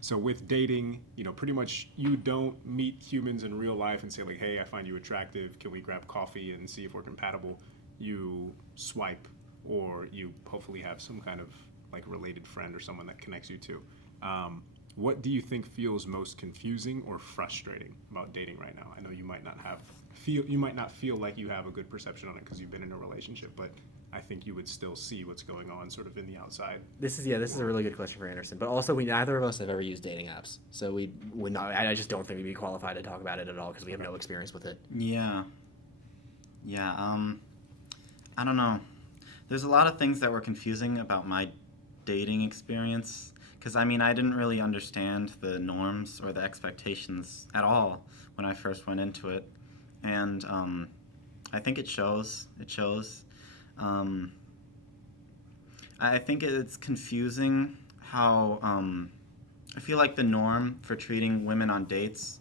so with dating, pretty much you don't meet humans in real life and say like, hey, I find you attractive. Can we grab coffee and see if we're compatible? You swipe, or you hopefully have some kind of like related friend or someone that connects you to. What do you think feels most confusing or frustrating about dating right now? I know you might not feel like you have a good perception on it because you've been in a relationship, but I think you would still see what's going on sort of in the outside. This is a really good question for Anderson. But also, neither of us have ever used dating apps, so we would not. I just don't think we'd be qualified to talk about it at all because we have no experience with it. Yeah. I don't know. There's a lot of things that were confusing about my dating experience because I didn't really understand the norms or the expectations at all when I first went into it, and I think it shows. I think it's confusing how I feel like the norm for treating women on dates,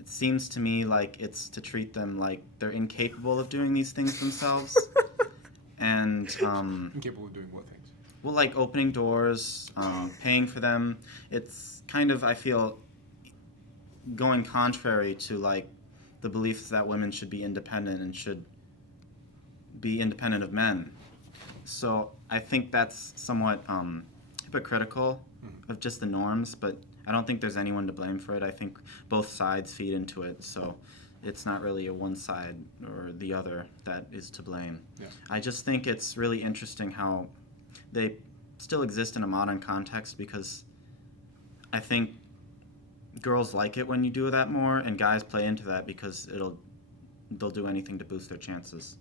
it seems to me like it's to treat them like they're incapable of doing these things themselves. And Incapable of doing what things? well, like opening doors, paying for them. It's kind of, I feel, going contrary to like the beliefs that women should be independent and should be independent of men. So I think that's somewhat hypocritical of just the norms, but I don't think there's anyone to blame for it. I think both sides feed into it, so it's not really a one side or the other that is to blame. Yeah. I just think it's really interesting how they still exist in a modern context because I think girls like it when you do that more, and guys play into that because they'll do anything to boost their chances.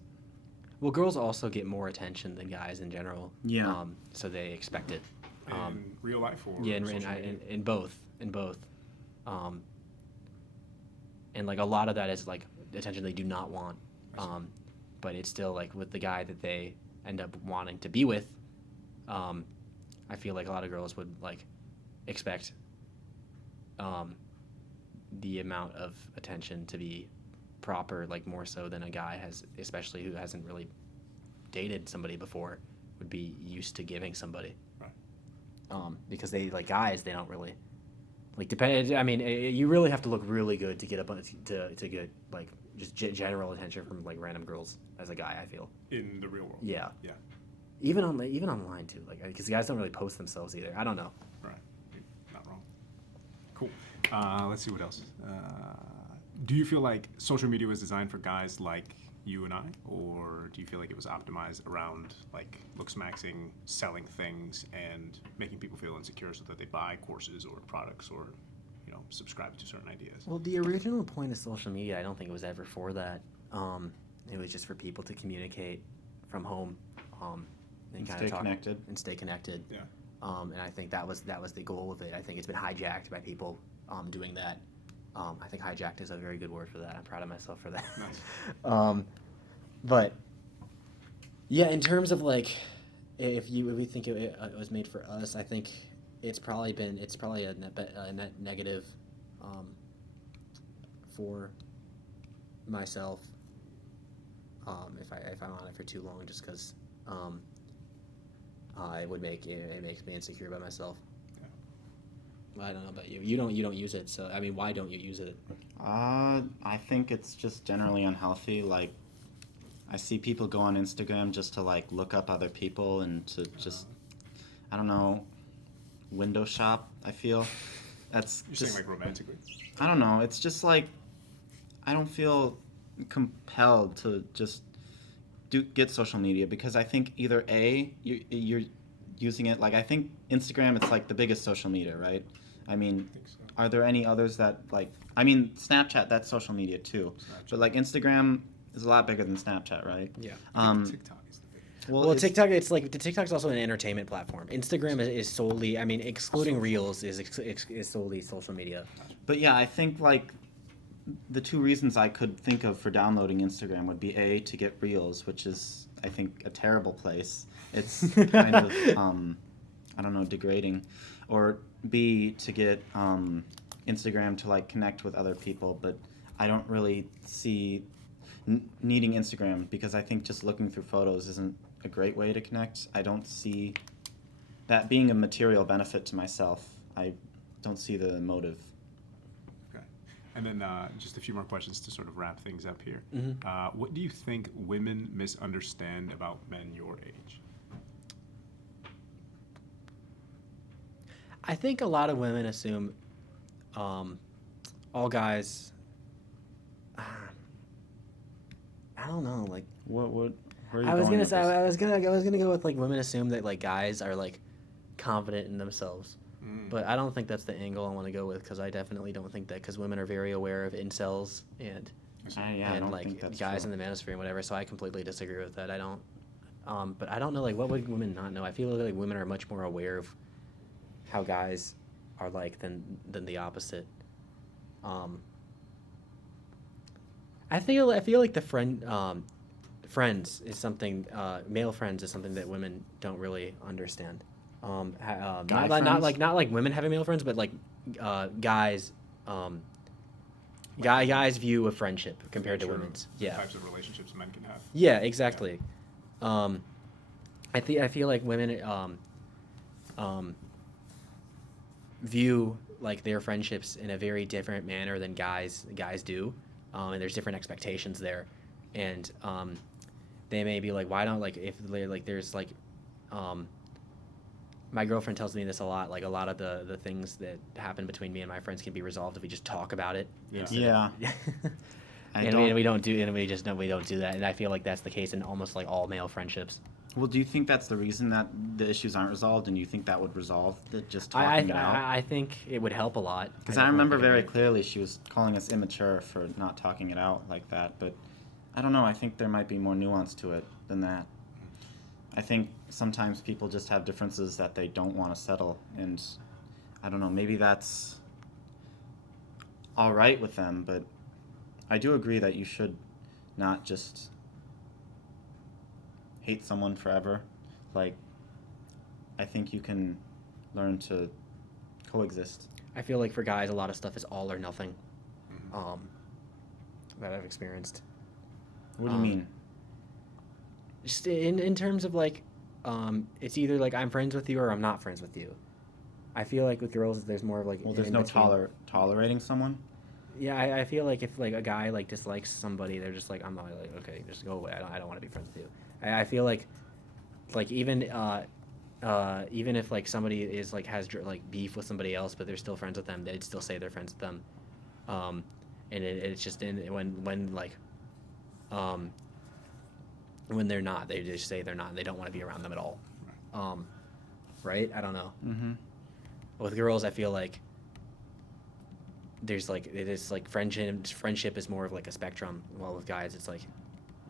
Well, girls also get more attention than guys in general. Yeah. So they expect it. In real life or Yeah, social media? in both. And like a lot of that is like attention they do not want. But it's still like with the guy that they end up wanting to be with. I feel like a lot of girls would like expect the amount of attention to be proper, like more so than a guy has, especially who hasn't really dated somebody before, would be used to giving somebody. Right. Because they like guys, they don't really like depend. You really have to look really good to get up to get like just general attention from like random girls as a guy. I feel In the real world. yeah, Yeah. even online too, like because guys don't really post themselves either. I don't know. Right. Not wrong. Cool. Let's see what else. Do you feel like social media was designed for guys like you and I, or do you feel like it was optimized around like looks maxing, selling things, and making people feel insecure so that they buy courses or products or subscribe to certain ideas? Well, the original point of social media, I don't think it was ever for that. It was just for people to communicate from home And kinda stay talk connected. and stay connected. Yeah. And I think that was the goal of it. I think it's been hijacked by people doing that. I think hijacked is a very good word for that. I'm proud of myself for that. Nice. But yeah, in terms of like, if we think it was made for us, I think it's probably a net negative for myself if I'm on it for too long, just because it makes me insecure about myself. I don't know about you. You don't use it, so I mean, why don't you use it? I think it's just generally unhealthy. Like, I see people go on Instagram just to like look up other people and to just, I don't know, window shop. I feel that's You're just, saying like romantically? I don't know. It's just like I don't feel compelled to just get social media because I think either you're using it like I think Instagram it's like the biggest social media, right? I mean, I think so. are there any others that like? I mean, Snapchat that's social media too, but like Instagram is a lot bigger than Snapchat, right? Yeah. I think TikTok is the biggest. Well, TikTok, it's like the TikTok's also an entertainment platform. Instagram is solely, I mean, excluding Reels, is solely social media. But yeah, I think like the two reasons I could think of for downloading Instagram would be A, to get Reels, which is I think a terrible place. It's kind of I don't know, degrading, or B, to get Instagram to like connect with other people. But I don't really see needing Instagram because I think just looking through photos isn't a great way to connect. I don't see that being a material benefit to myself. I don't see the motive. Okay. And then just a few more questions to sort of wrap things up here. Mm-hmm. What do you think women misunderstand about men your age? I think a lot of women assume all guys. I don't know, like What where are you I was going gonna with say this? I was gonna go with like women assume that like guys are like confident in themselves, but I don't think that's the angle I want to go with because I definitely don't think that because women are very aware of incels and Yeah, I don't like think that's guys true. in the manosphere and whatever. So I completely disagree with that. I don't. But I don't know like what would women not know. I feel like women are much more aware of how guys are like than the opposite. I feel like the friends is something male friends is something that women don't really understand. Guy Not like women having male friends, but like guys guys view of friendship compared to Nature of women's. the Yeah. types of relationships men can have. Yeah, exactly. I feel like women view like their friendships in a very different manner than guys do, and there's different expectations there, and they may be like, why don't like if they're like there's like, my girlfriend tells me this a lot. Like a lot of the things that happen between me and my friends can be resolved if we just talk about it. Yeah. instead Yeah. of- I and don't- we don't do, and we just know we don't do that. And I feel like that's the case in almost like all male friendships. Well, do you think that's the reason that the issues aren't resolved, and you think that would resolve it just I talking it out? I think it would help a lot. Because I definitely remember think it very would. clearly she was calling us immature for not talking it out like that. But I don't know. I think there might be more nuance to it than that. I think sometimes people just have differences that they don't want to settle, and I don't know. Maybe that's all right with them, but I do agree that you should not just hate someone forever. Like, I think you can learn to coexist. I feel like for guys, a lot of stuff is all or nothing. That I've experienced. What do you mean? Just in terms of like, it's either like I'm friends with you or I'm not friends with you. I feel like with girls, there's more of like. Well, an there's in no between. tolerating someone. Yeah, I feel like if like a guy like dislikes somebody, they're just like I'm not like okay, just go away. I don't want to be friends with you. I feel like even if like somebody is like has like beef with somebody else, but they're still friends with them, they'd still say they're friends with them. And it's just when like when they're not, they just say they're not. They don't want to be around them at all. Right? I don't know. Mm-hmm. With girls, I feel like there's like it is like friendship is more of like a spectrum. Well, with guys, it's like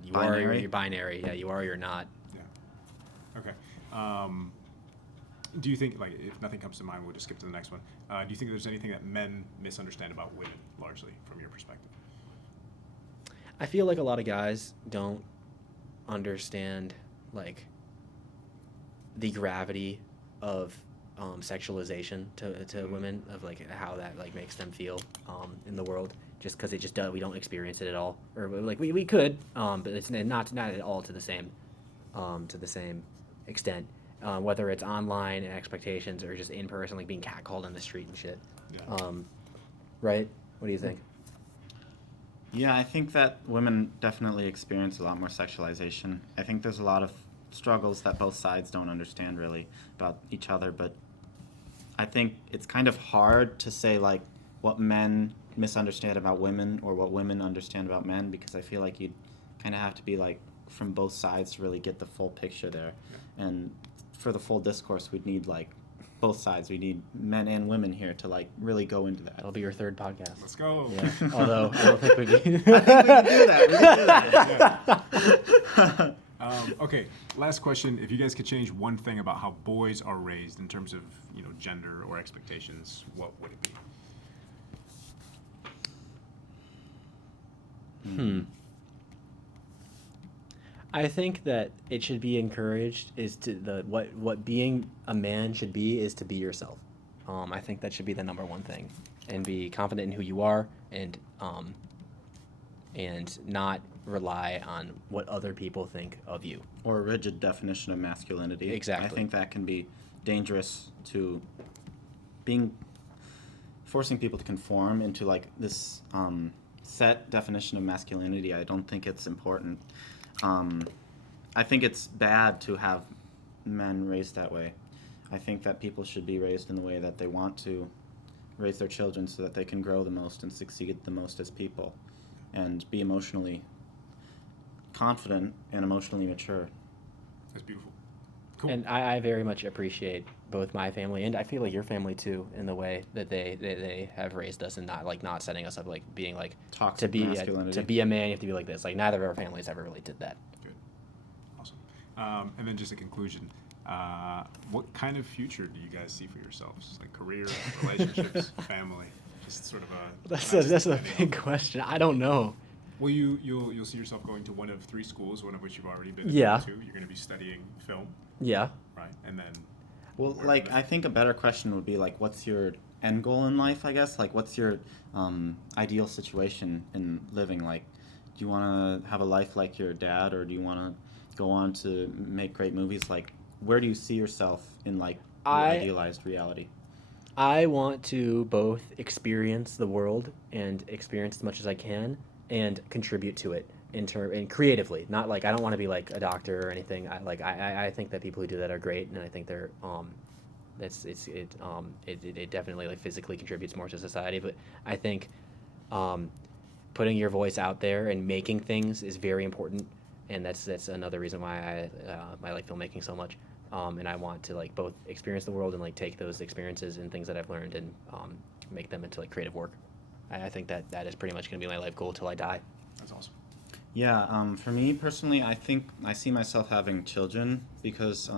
you are or Binary? you're binary. Yeah, you are or you're not. Yeah. Okay. Do you think, like, if nothing comes to mind, we'll just skip to the next one. Do you think there's anything that men misunderstand about women, largely, from your perspective? I feel like a lot of guys don't understand like the gravity of sexualization to women, of like how that like makes them feel in the world, just because it just we don't experience it at all, or like we could, but it's not at all to the same extent. whether it's online and expectations or just in person, like being catcalled on the street and shit. Yeah. Right? What do you think? Yeah, I think that women definitely experience a lot more sexualization. I think there's a lot of struggles that both sides don't understand really about each other, but I think it's kind of hard to say like what men misunderstand about women or what women understand about men, because I feel like you'd kind of have to be like from both sides to really get the full picture there. And for the full discourse, we'd need like both sides. We need men and women here to like really go into that. That'll be your third podcast. Let's go. Yeah. Although I don't think we can. I think we can do that. We can do that. Okay, last question. If you guys could change one thing about how boys are raised in terms of, gender or expectations, what would it be? I think that it should be encouraged is to what being a man should be is to be yourself. I think that should be the number one thing, and be confident in who you are, and not rely on what other people think of you. Or a rigid definition of masculinity. Exactly. I think that can be dangerous to forcing people to conform into like this set definition of masculinity. I don't think it's important. I think it's bad to have men raised that way. I think that people should be raised in the way that they want to raise their children so that they can grow the most and succeed the most as people and be emotionally confident and emotionally mature. That's beautiful. Cool. And I very much appreciate both my family and I feel like your family too, in the way that they have raised us, and not setting us up like being like Toxic to masculinity. be a man you have to be like this. Like neither of our families ever really did that. Good. Awesome. And then just a conclusion. What kind of future do you guys see for yourselves? Like career, relationships, family? Just sort of a... That's a big question. I don't know. Well, you'll see yourself going to one of 3 schools, one of which you've already been Yeah. to. You're going to be studying film, Yeah. right? And then... Well, where like, the- I think a better question would be, like, what's your end goal in life, I guess? Like, what's your ideal situation in living? Like, do you want to have a life like your dad, or do you want to go on to make great movies? Like, where do you see yourself in, like, your idealized reality? I want to both experience the world and experience as much as I can and contribute to it and creatively. Not like I don't want to be like a doctor or anything. I think that people who do that are great, and I think they're it definitely like physically contributes more to society. But I think putting your voice out there and making things is very important, and that's another reason why I like filmmaking so much. And I want to like both experience the world and like take those experiences and things that I've learned and make them into like creative work. I think that is pretty much going to be my life goal till I die. That's awesome. Yeah, for me personally, I think I see myself having children because,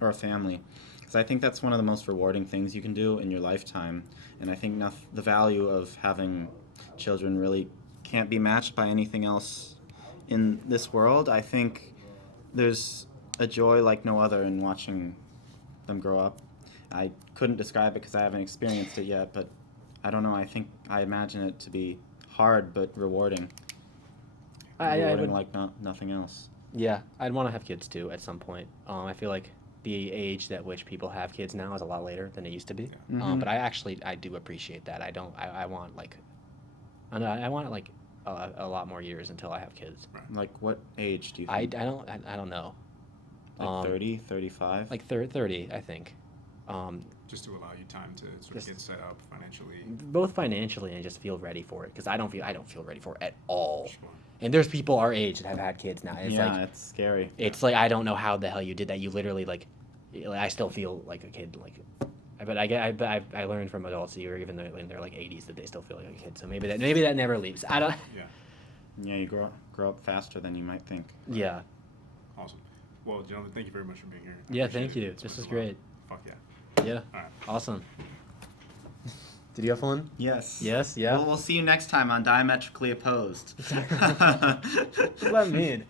or a family, because I think that's one of the most rewarding things you can do in your lifetime. And I think the value of having children really can't be matched by anything else in this world. I think there's a joy like no other in watching them grow up. I couldn't describe it because I haven't experienced it yet, but I don't know. I imagine it to be hard but rewarding. I Rewarding would, like nothing else. yeah, I'd want to have kids too at some point. I feel like the age at which people have kids now is a lot later than it used to be. Mhm. But I do appreciate that. I want like, I want like a lot more years until I have kids. Like what age do you I think? don't know. Like 30, 35? Like 30, I think. Just to allow you time to sort of Just- get set up financially. Both financially and just feel ready for it, because I don't feel ready for it at all. Sure. And there's people our age that have had kids now. It's yeah, like it's scary. it's like I don't know how the hell you did that. You literally like I still feel like a kid. Like, but I learned from adults who are even in their like 80s that they still feel like a kid. So maybe that never leaves. I don't. Yeah. Yeah, you grow up faster than you might think. Yeah. Awesome. Well, gentlemen, thank you very much for being here. I Yeah. appreciate Thank it. you. It's This been was a lot. great. Fuck yeah. Yeah. All right. Awesome. Did you have fun? Yes. Yes. Yeah. Well, we'll see you next time on Diametrically Opposed. What does that mean?